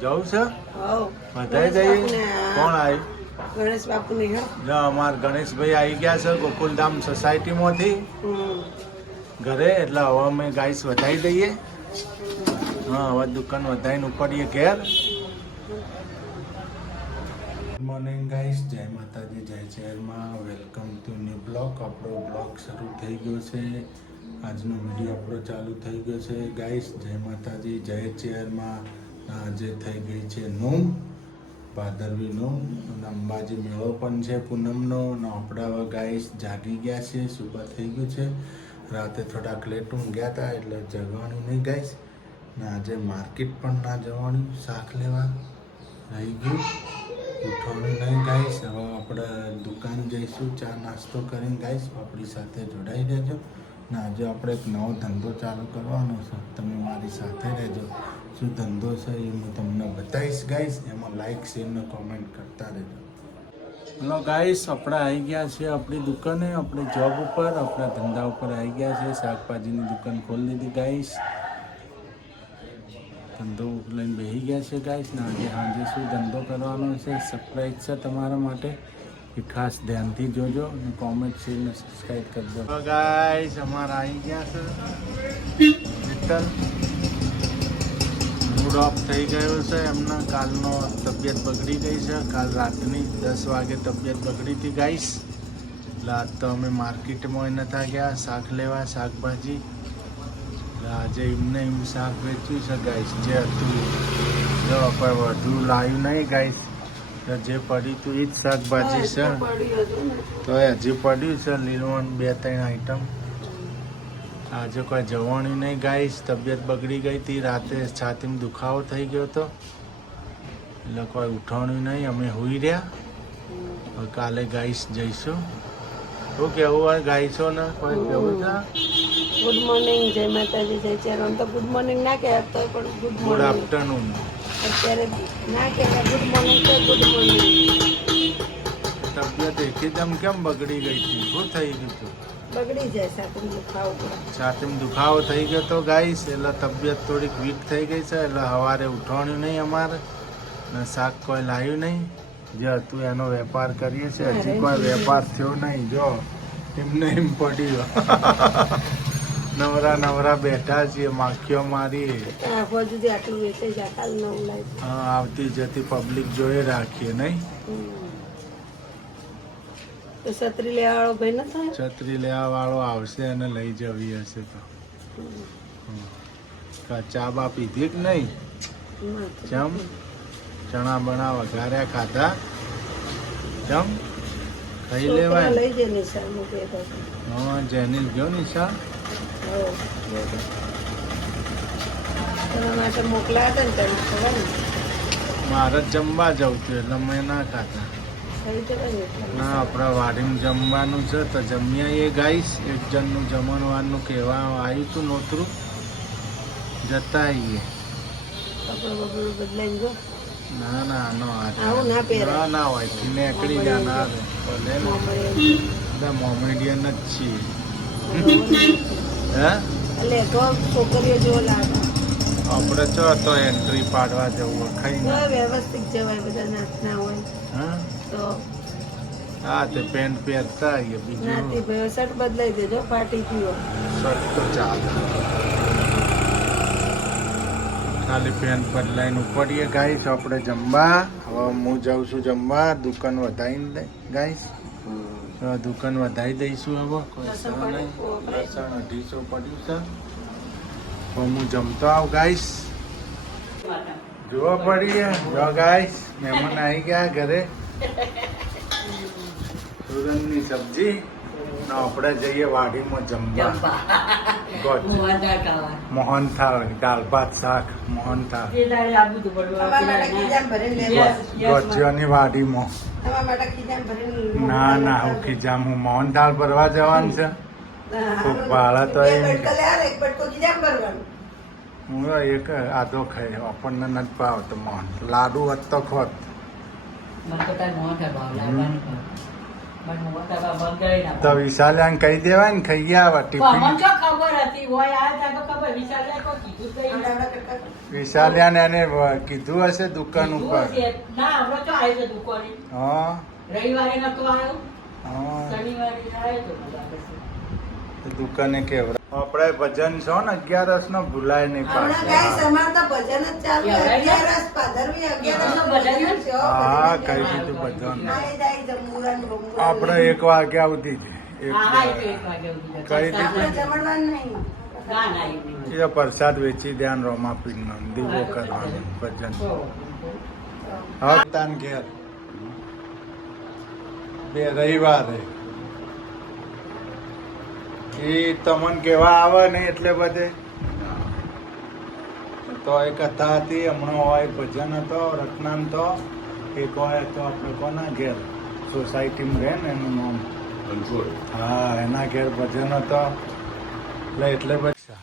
જવું છે બધાય જઈએ. કોણ આવ્યું? ગણેશ બાપુ ની જો અમાર ગણેશભાઈ આવી ગયા છે ગોકુલધામ સોસાયટીમાંથી ઘરે. એટલે હવે અમે ગાઈસ વધારી દઈએ. હા, હવે દુકાન વધારીને ઉપડીએ ઘેર. ગુડ મોર્નિંગ ગાઈસ, જય માતાજી, જય શહેરમાં. Welcome to new blog. આપણો બ્લોગ શરૂ થઈ ગયો છે. આજનો વિડીયો આપણો ચાલુ થઈ ગયો છે ગાઈસ. જય માતાજી, જય શહેરમાં. આજે થઈ ગઈ છે નોમ, ભાદરવી નોમ, અને અંબાજી મેળો પણ છે પૂનમનો. અને આપણે હવે ગાઈસ જાગી ગયા છે, સુબહ થઈ ગયું છે. રાતે થોડાક લેટ ઊંઘ્યા હતા એટલે જગવાનું નહીં ગાઈસ. ને આજે માર્કેટ પણ ના જવાનું, શાક લેવા રહી ગયું, ઉઠવાનું નહીં ગાઈસ. હવે આપણે દુકાન જઈશું ચા નાસ્તો કરીને ગાઈસ. આપણી સાથે જોડાઈ રહેજો. ને આજે આપણે એક નવો ધંધો ચાલુ કરવાનો છે, તમે મારી સાથે રહેજો. શું ધંધો છે એ હું તમને બતાવીશ ગાઈસ. એમાં લાઈક શેર ને કોમેન્ટ કરતા રહેજો. હલો ગાઈસ, આપણે આવી ગયા છે આપણી દુકાને, આપણે જોબ ઉપર, આપણા ધંધા ઉપર આવી ગયા છે. શાકભાજીની દુકાન ખોલી દીધી ગાઈસ. ધંધો લઈને બેસી ગયા છે ગાઈસ. ને આજે સાંજે શું ધંધો કરવાનો છે સરપ્રાઈઝ છે તમારા માટે, એ ખાસ ધ્યાનથી જોજો અને કોમેન્ટ શેર ને સબસ્ક્રાઈબ કરજો. ગાઈસ અમારા આવી ગયા છે વિઠ્ઠલ. મૂડ ઓફ થઈ ગયો છે એમના. કાલનો તબિયત બગડી ગઈ છે, કાલ રાતની 10 વાગે તબિયત બગડી હતી ગાઈસ. એટલે આજ તો અમે માર્કેટમાં નતા ગયા શાક લેવા, શાકભાજી. આજે એમને એમ શાક વેચ્યું છે ગાઈસ, જે હતું જો કોઈ વધુ લાવ્યું નહીં ગાઈસ. તો જે પડ્યું હતું એ જ શાકભાજી છે, તો હજી પડ્યું છે લીલવણ 2-3 આઈટમ. આજે કોઈ જવાનું નહીં ગાઈસ, તબિયત બગડી ગઈ હતી. રાતે છાતીમાં દુખાવો થઈ ગયો હતો એટલે કોઈ ઉઠવાનું નહીં, અમે સૂઈ રહ્યા. હવે કાલે ગાઈસ જઈશું. શું કેવું હોય ગાઈસો ને? કોઈ કેવું છે? ગુડ મોર્નિંગ, જય માતાજી, જય ચેરમ. તો ગુડ મોર્નિંગ ના કહેવાય તો પણ ગુડ આફ્ટરનૂન. અત્યારે ના કહેવાય ગુડ મોર્નિંગ તો ગુડ મોર્નિંગ. તબિયત એકદમ કેમ બગડી ગઈ હતી? શું થઈ ગયું હતું? બગડી જાય છાતીમાં દુખાવો. છાતીમાં દુખાવો થઈ ગયો તો ગાઈસ, એટલે તબિયત થોડીક વીક થઈ ગઈ છે. એટલે સવારે ઉઠવાનું નહીં અમારે, ને શાક કોઈ લાવ્યું નહીં. જે હતું એનો વેપાર કરીએ છીએ, હજી કોઈ વેપાર થયો નહીં. જો એમને એમ પડ્યો. નવરા બેઠા છીએ, માખીઓ મારી. આટલું વેચાઈ જાય કાલ નવું લાવી. હા, આવતી જતી પબ્લિક જોઈ રાખીએ નહીં. તો છત્રી લેવા વાળો ભાઈ ન થાય? છત્રી લેવા વાળો આવશે અને લઈ જવી હશે તો. ચા બા પીધી કે નહીં? ચમ ચણા બણા વઘાર્યા ખાધા? ચમ ખાઈ લેવાય. લઈ જાય નિશાળ મૂકે તો. હા, જેનિલ ગયો નિશાળ. તમારા માટે મોકલા હતા ને તમે ખબર ને. મારે જમવા જવું હતું એટલે મેં ના ખાતા. ના, આપણા વાડીમાં જમવાનું છે તો જમ્યા એ ગાઈશ. એક જણનું જમણવારનું કહેવા આવ્યું હતું નોતરું, જતા આવીએ. બદલાઈ ગયો. ના ના નો આવું ના પહેરાય. ના હોય નીકળી ગયા. ના ભલે બધા મોમેડિયન જ છીએ. હે એટલે તો છોકરીઓ જેવો લાગે. આપણે ચો તો એન્ટ્રી પાડવા જવું ખાઈને વ્યવસ્થિત જવાય, બધા નાચના હોય. હા તો હા, તે પેન્ટ પહેરતા આવીએ. બીજું શર્ટ બદલાઈ દેજો, પાર્ટી પીવો. શર્ટ તો ચાલે, ખાલી પેન્ટ બદલાઈને ઉપડીએ ગાઈસ આપણે જમવા. હવે હું જાઉં છું જમવા. દુકાન વધારીને ગાઈસ, દુકાન વધારી દઈશું. હવે કોઈ લસણ 250 પડ્યું છે. તો હું જમતો આવ ગાઈસ. જોવા પડીએ જો ગાઈસ, મહેમાન આવી ગયા ઘરે. સુરણની સબ્જી ને આપણે જઈએ વાડીમાં જમવા. મોહનથાળ, દાળ ભાત શાક, મોહનથાળ ગોચિયાની વાડીમાં. ના ના, હું ખીજામ. હું મોહનથાળ ભરવા જવાનું છે. ખૂબ ભાડા તો હું એક આધો ખાઈ, આપણને નથી ભાવતો મોહન. લાડુ હોત તો ખોત. તો વિશાલ્યાને કહી દેવાય ને ખાઈ ગયા ટિફિન વિશાલ્યાને એને કીધું હશે દુકાન ઉપર હા તો દુકાને કેવડા આપણે ભજન છો ને 11 નો ભૂલાય નહીં પાછું હા કઈ દીધું ભજન આપણે 1 વાગ્યા સુધી કઈ દીધું એ પ્રસાદ વેચી ધ્યાન રોમાપીર નો દીવો કરવાનો ભજન હા તાન ઘેર બે રવિવારે એ તમને કેવા આવે ને એટલે બધે તો એ કથા હતી હમણાં હોય ભજન હતો રત્નાન તો એક હોય તો આપણે કોના ઘેર સોસાયટીમાં રહે ને એનું નામ હા એના ઘેર ભજન હતો એટલે બધા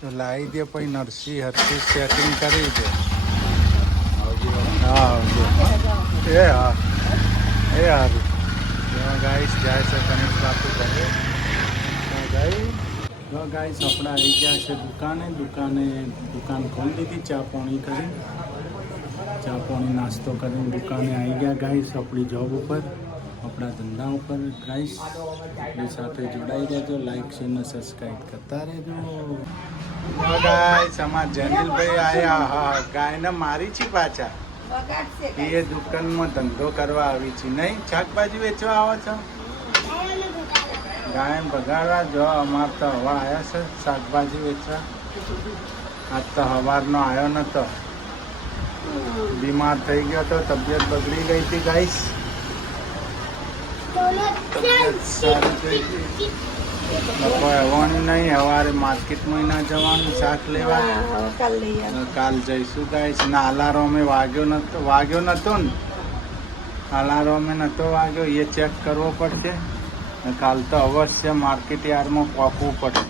તો લાવી દે પછી નરસિંહ હરસિંહ સેટિંગ કરી દે હા એ હા એ હારું ગાઈસ જાય છે ગણેશ બાપુ ઘરે ગાઈસ આપણે આવી ગયા છે દુકાન ખોલી દીધી ચા પાણી કરી ચા પાણી નાસ્તો કરીને દુકાને આવી ગયા ગાઈસ આપણી જોબ ઉપર આપણા ધંધા ઉપર ગાઈસ આપણી સાથે જોડાઈ રહેજો લાઈક શેર ને સબસ્ક્રાઈબ કરતા રહેજો ગાઈસ અમાર જેનિલભાઈ આયા હા ગાયને મારી છે પાછા એ દુકાનમાં ધંધો કરવા આવી છે નહીં શાકભાજી વેચવા આવો છો ગાય બગાડવા જો અમાર તો હવા આવ્યા છે શાકભાજી વેચવા આજ તો સવારનો આવ્યો નતો બીમાર થઈ ગયો તો તબિયત બગડી ગઈ હતી ગાઈસ તબિયત સારી થઈ ગઈ કોઈ આવવાનું નહીં સવારે માર્કેટમાં ના જવાનું શાક લેવા કાલ જઈશું ગાઈસ ના અલાર્મે વાગ્યો નતો ને અલાર્મે નતો વાગ્યો એ ચેક કરવો પડશે કાલ તો અવશ્ય માર્કેટ યાર્ડમાં પહોંચવું પડશે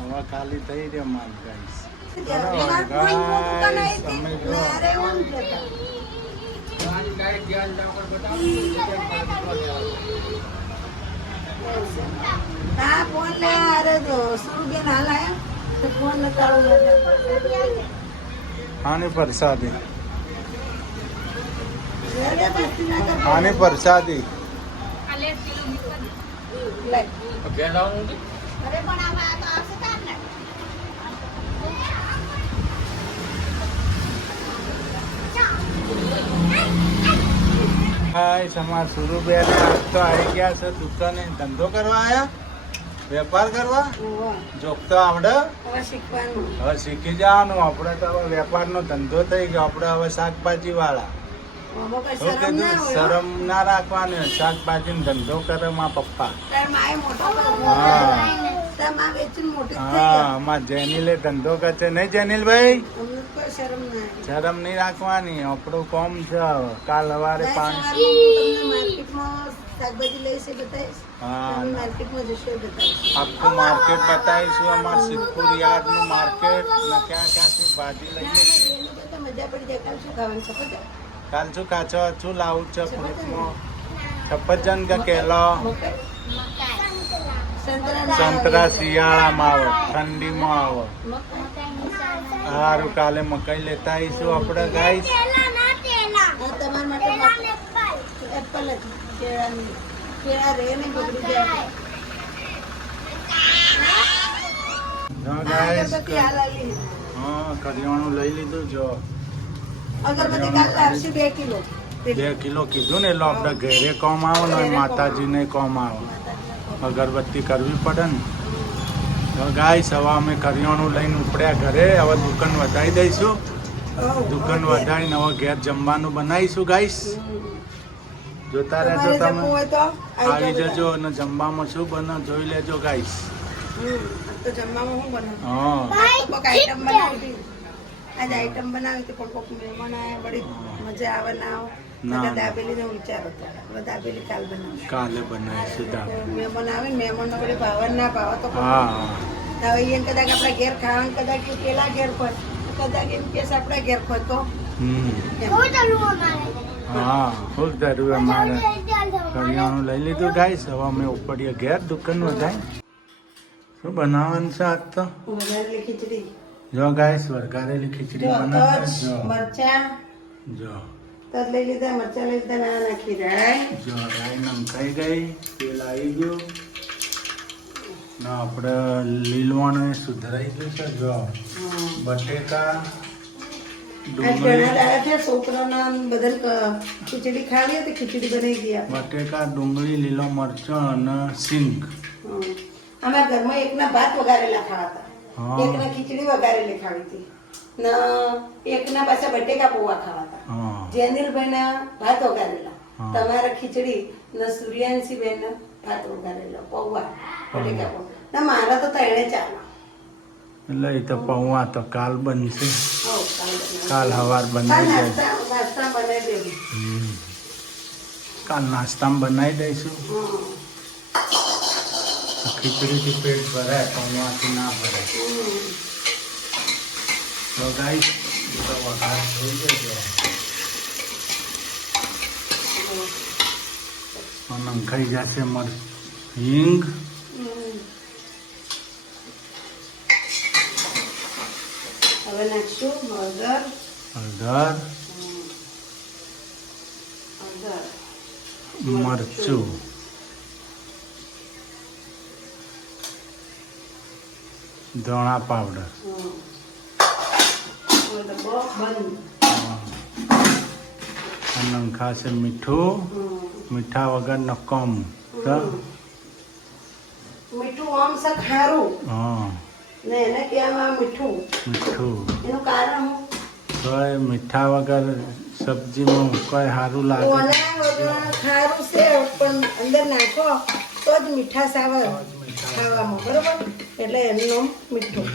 હવે ખાલી થઈ રહ્યો માલ ગાઈસ આની પ્રસાદી સમાજ સુરુબેન તો આવી ગયા છે દુકાને ધંધો કરવા આયા વેપાર કરવા જોગતો આવડે હવે શીખી જવાનું આપણે તો હવે વેપારનો ધંધો થઈ ગયો આપણે હવે શાકભાજી વાળા શરમ ના રાખવાની શાકભાજી નો ધંધો કરે માં પપ્પા હા અમાર જેનિલે ધંધો કરશે નહીં જેનિલભાઈ શરમ નહીં રાખવાની આપણું કોમ છે કાલ સવારે આખું માર્કેટ બતાવીશું અમાર સિદ્ધપુર યાર્ડ નું માર્કેટ ક્યાંથી ભાજી લઈએ છીએ કાલ શું કાચો શું લાવું છે ફ્રૂટમાં સફરજન કે કેલો સંતરા શિયાળામાં આવે ઠંડીમાં આવે સારું કાલે મકાઈ લેતા આવીશું આપણે ગાઈસ કરિયાણું લઈ લીધું જો 2 કિલો કીધું ને એટલે આપણે ઘરે કોમ આવો ને માતાજીને કોમ આવો અગરબત્તી કરવી પડે ને ગાઈસ હવે અમે કરિયાણું લઈને ઉપડ્યા ઘરે હવે દુકાન વધારી દઈશું દુકાન વધારીને હવે ઘેર જમવાનું બનાવીશું ગાઈસ જોતા રહેજો તમે આવી જજો અને જમવામાં શું બને જોઈ લેજો ગાઈસ હા આજ આઈટમ બનાવી તો પણ કોક મહેમાન આવ્યા બડી મજા આવે ના આવે ના દાબેલીનો વિચાર હતો આપણે દાબેલી કાલ બનાવીશું કાલે બનાવીશું દાબેલી. મહેમાન આવે ને મહેમાનનો વળી ભાવન ના ભાવ તો હા હવે એને કદાચ આપણા ઘેર ખાવાનું કદાચ કે પેલા ઘેર પર કદાચ એમ કેસ આપણા ઘેર પર તો હમ હા ખૂબ જરૂર અમારે કરિયાણું લઈ લીધું ગાઈસ. હવે અમે ઉપડીએ ઘેર દુકાનમાં જાય. શું બનાવવાનું છે આજ તો? વઘારેલી ખીચડી જો ગાઈસ વઘારેલી ખીચડી જો બનાવે. તજ જો મરચા જો તજ લઈ લીધા મરચા લઈ લીધા ના નાખી રાય જો રાઈ નંખાઈ ગઈ, તેલ આવી ગયું ના આપણે લીલવાનું એ સુધરાઈ ગયું છે. જો બટેકા આ ડુંગળી ચણા દાળ છે છોકરાના બધા ખીચડી ખાવી હતી ખીચડી બનાવી દઈએ આપણે. બટેકા ડુંગળી લીલો મરચો અને સિંગ. અમારા ઘરમાં એકના ભાત વઘારેલા ખાવા હા. હતા એકના ખીચડી વઘારેલી ખાવી હતી ને એકના પાછા બટેકા પૌવા ખાવા હતા. હા જેનિલભાઈના ભાત વઘારેલા, હા. તમારા ખીચડી ને સૂર્યાંશીબેનના ભાત વઘારેલા પૌવા બટેકા પૌવા ને મારા તો ત્રણે ચાલે. એટલે એ તો પૌવા તો કાલ બનશે. હો, કાલ કાલ સવાર બનાવી. બનાવી કાલ દઈશું. નાસ્તા બનાવી દેવું. કાલ નાસ્તામાં બનાવી દઈશું. ખીચડીથી પેટ ભરાય, પૌવાથી ના ભરાય. તો ગાઈસ તો વઘાર થઈ જજો અને ખાઈ જશે હિંગ. હવે નાખશું હળદર હળદર મરચું ધણા પાવડર અને ખાશે મીઠું. મીઠા વગર નકમ. તો મીઠું આમ છે ખારું હા ને એને કહેવામાં મીઠું. મીઠું એનું કારણ તો એ મીઠા વગર સબ્જીમાં કોઈ સારું લાગે. ઓના વગર ખારું છે પણ અંદર નાખો તો જ મીઠાશ આવે ખાવામાં, બરોબર? એટલે એનું નામ મીઠું.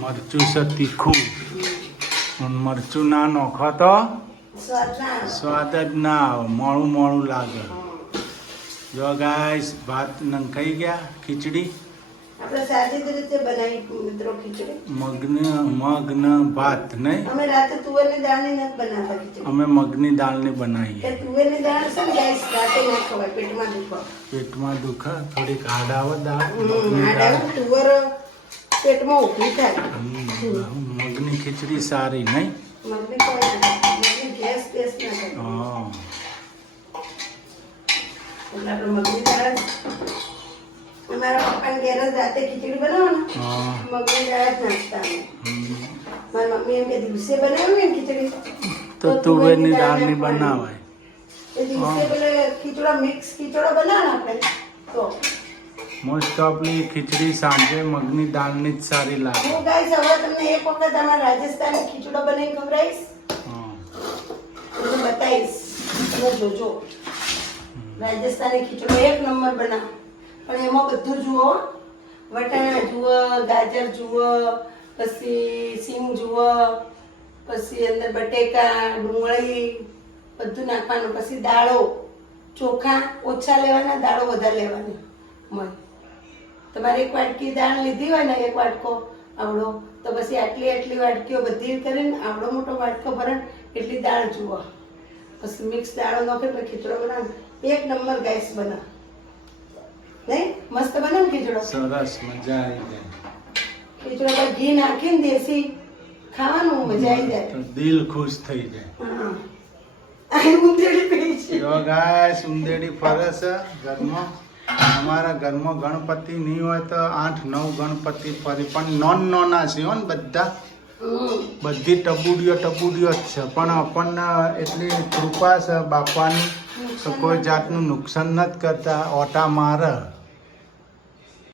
મરચું છે તીખું અને મરચું ના નોખો તો સ્વાદ ના આવે. સ્વાદ જ ના આવે, મોળું મોળું લાગે. જો ગાઈસ ભાત નંખાઈ ગયા. ખીચડી આપણે સાદી રીતે બનાવી મિત્રો ખીચડી. મગ ને ભાત નહીં, અમે રાતે તુવેરની દાળની નથી બનાવતા ખીચડી. અમે મગની દાળની બનાવીએ. એ તુવેરની દાળ છે ને ગાઈસ રાતે ના ખવાય, પેટમાં દુખો. પેટમાં દુખે થોડીક હાડ આવે દાળ. આ મગની દાળ દાળ તુવર પેટમાં ઉભી થાય. મગની ખીચડી સારી નહીં. મગની કોઈ ના થાય. મગની ગેસ ના થાય. હા એટલે આપણે મગની દાળ અમારા પપ્પાને ઘેર જ રાતે ખીચડી બનાવો ને હા. મગની દાળ જ નાખતા અમે. મારી મમ્મી એમ કે દિવસે બનાવી ને ખીચડી તો તુવેરની દાળની બનાવાય. એ દિવસે પેલે ખીચડો મિક્સ ખીચડો બનાવે ને આપણે તો મોસ્ટ ઓફલી ખીચડી સાંજે મગની દાળની જ સારી લાગે. હું ગાઈસ હવે તમને એક વખત અમારા રાજસ્થાની ખીચડો બનાવીને ખવડાવીશ, હા. તમને બતાવીશ, તમે જોજો. રાજસ્થાની ખીચડો એક નંબર બનાવ, પણ એમાં બધું જુઓ, વટાણા જુઓ, ગાજર જુઓ, પછી સિંગ જુઓ, પછી અંદર બટેકા ડુંગળી બધું નાખવાનું, પછી દાળો ચોખા ઓછા લેવાના, દાળો વધારે લેવાની મળે. તમારે એક વાટકી દાળ લીધી હોય ને એક વાટકો આવડો, તો પછી આટલી વાટકીઓ બધી કરીને આવડો મોટો વાટકો ભરે એટલી દાળ જુઓ, પછી મિક્સ દાળો નાખે પછી ખીચડો બનાવ. એક નંબર ગાઈસ બના નહીં, મસ્ત બને ને ખીચડો. સરસ મજા આવી જાય. ખીચડો પર ઘી નાખીને દેશી ખાવાનું મજા આવી જાય. તો દિલ ખુશ થઈ જાય. હા. આ ઊંધેડી પી છે. જો ગાઈસ ઉંદેડી ફરે છે ઘરમાં. અમારા ઘરમાં ગણપતિ નહીં હોય તો 8-9 ગણપતિ ફરી, પણ નોના છે હો ને બધા. બધી ટબુડીઓ જ છે, પણ આપણને એટલી કૃપા છે બાપાની તો કોઈ જાતનું નુકસાન નથી કરતા. ઓટા મારે